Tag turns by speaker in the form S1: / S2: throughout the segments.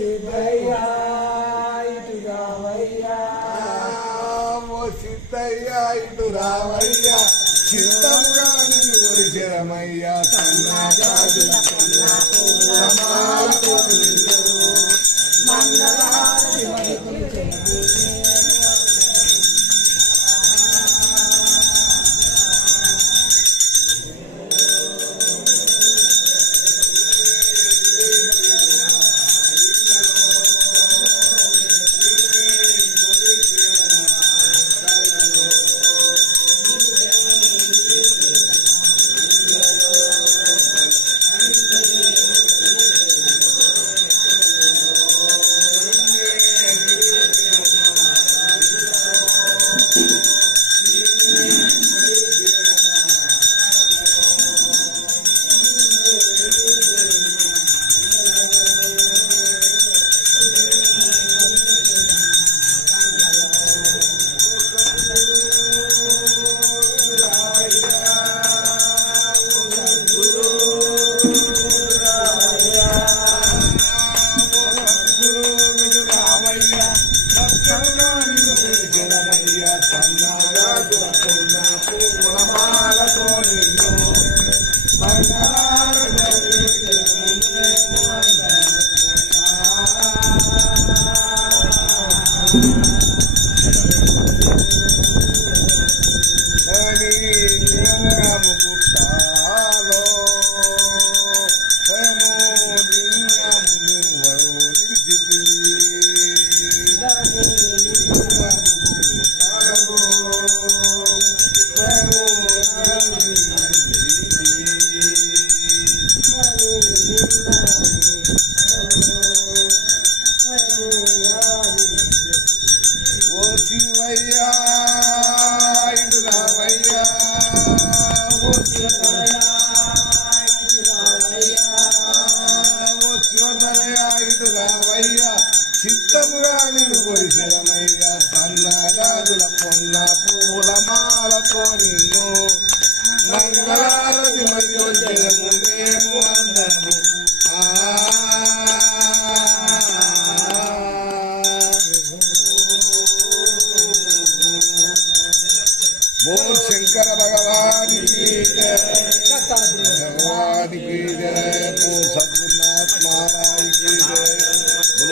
S1: సిద్ధయ్యా ఇటు రావయ్యా
S2: ఓ సిద్ధయ్యా ఇటు రావయ్యా చిత్తముగా చిత్తముగా నేను కొలిసెలమయ్యా సన్నగాజుల పొన్న పూల మాలతో నిన్ను మంగళారతి మధ్యోద్యము మేము
S3: అందము బో శంకర భగవాని గీత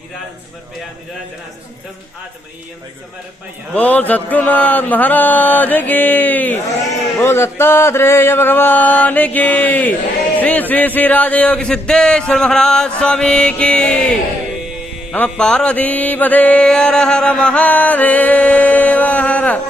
S4: बोल सतगुरुनाथ महाराज की बोल दत्तात्रेय भगवान की श्री श्री श्री राजयोगी सिद्धेश्वर महाराज स्वामी की नम पार्वती पदे हर हर महादेव हर